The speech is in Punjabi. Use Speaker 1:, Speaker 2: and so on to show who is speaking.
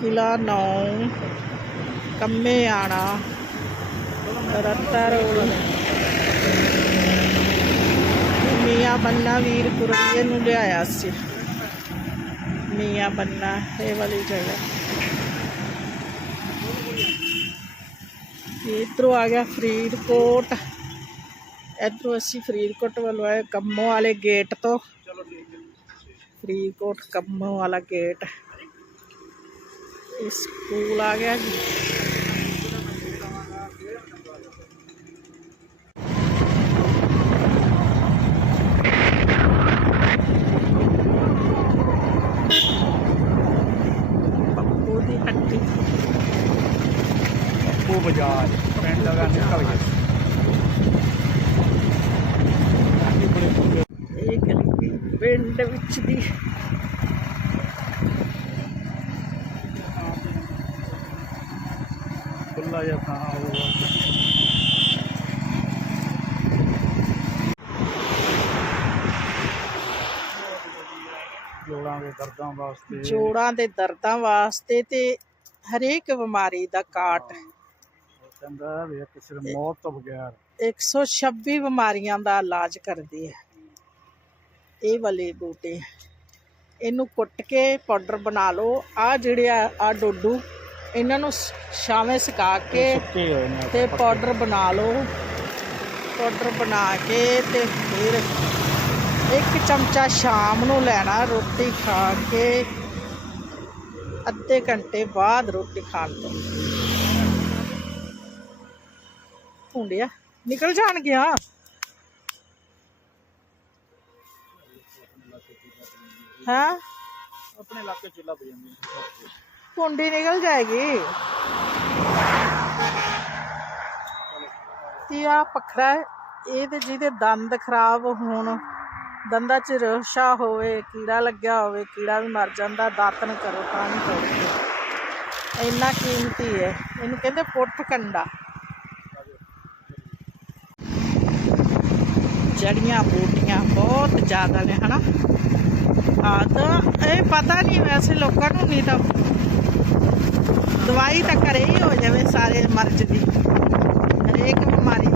Speaker 1: किला नौ कमे आना, रत्ता रोड। बन्ना वीर कुरिए लियाया मिया बन्ना ये वाली जगह। इधरों आ गया फरीदकोट। इधरों असी फरीदकोट वालों आए कम्मों वाले गेट तो। फरीदकोट, कम्मों वाला गेट। ਸਕੂਲ ਆ ਗਿਆ ਜੀ।
Speaker 2: ਉਹ ਬਾਜ਼ਾਰ ਪਿੰਡ ਦਾ ਨਿਕਲ ਗਿਆ।
Speaker 1: ਇਹ ਗਲੀ ਪਿੰਡ ਵਿੱਚ ਦੀ
Speaker 2: ਖੁੱਲਾ ਜਿਹਾ ਥਾਂ ਹੋਊਗਾ। ਜੋੜਾਂ ਦੇ ਦਰਦਾਂ ਵਾਸਤੇ।
Speaker 1: ਜੋੜਾਂ ਦੇ ਦਰਦਾਂ ਵਾਸਤੇ ਤੇ ਹਰੇਕ ਬਿਮਾਰੀ ਦਾ ਕਾਟ।
Speaker 2: ਕਹਿੰਦਾ ਵੀ ਇੱਕ ਸਿਰ ਮੌਤ ਤੋਂ ਬਗੈਰ।
Speaker 1: 126 ਬਿਮਾਰੀਆਂ ਦਾ ਇਲਾਜ ਕਰਦੇ ਆ। ਇਹ ਵਾਲੇ ਬੂਟੇ। ਇਹਨੂੰ ਕੁੱਟ ਕੇ ਪਾਊਡਰ ਬਣਾ ਲਓ। ਆ ਜਿਹੜੇ ਆ ਡੋਡੂ ਇਹਨਾਂ ਨੂੰ ਛਾਵੇਂ ਸੁਕਾ ਕੇ
Speaker 2: ਸੁੱਕੇ ਹੋਏ ਨੇ
Speaker 1: ਤੇ ਪਾਊਡਰ ਬਣਾ ਲਓ। ਪਾਊਡਰ ਬਣਾ ਕੇ ਤੇ ਫਿਰ ਇੱਕ ਚਮਚਾ ਸ਼ਾਮ ਨੂੰ ਲੈਣਾ ਰੋਟੀ ਖਾ ਕੇ। ਅੱਧੇ ਘੰਟੇ ਬਾਅਦ ਰੋਟੀ ਖਾਣ ਤੋਂ। ਹੁੰਡਿਆ ਨਿਕਲ ਜਾਣਗੀਆਂ ਹਾਂ?
Speaker 2: ਆਪਣੇ ਇਲਾਕੇ ਚ ਲੱਭ ਜਾਂਦੀ।
Speaker 1: ਕੁੰਡੀ ਨਿਕਲ ਜਾਏਗੀ। ਤੇ ਆ ਪਖੜਾ ਇਹ ਤੇ ਜਿਹਦੇ ਦੰਦ ਖਰਾਬ ਹੋਣ, ਦੰਦਾਂ 'ਚ ਰੇਸ਼ਾ ਹੋਵੇ, ਕੀੜਾ ਲੱਗਿਆ ਹੋਵੇ, ਕੀੜਾ ਵੀ ਮਰ ਜਾਂਦਾ ਦਾਤਨ ਕਰੋ, ਤਾਂ ਨਹੀਂ ਕਰੋ। ਇੰਨਾ ਕੀਮਤੀ ਹੈ, ਇਹਨੂੰ ਕਹਿੰਦੇ ਪੁੱਠ ਕੰਡਾ। ਜੜੀਆਂ ਬੂਟੀਆਂ ਬਹੁਤ ਜ਼ਿਆਦਾ ਨੇ, ਹਨਾ? ਹਾਂ ਤਾਂ ਇਹ ਪਤਾ ਨਹੀਂ ਵੈਸੇ ਲੋਕਾਂ ਨੂੰ ਨਹੀਂ ਤਾਂ ਦਵਾਈ ਤਾਂ ਘਰੇ ਹੀ ਹੋ ਜਾਵੇ ਸਾਰੇ ਮਰਜ਼ ਦੀ ਹਰੇਕ ਬਿਮਾਰੀ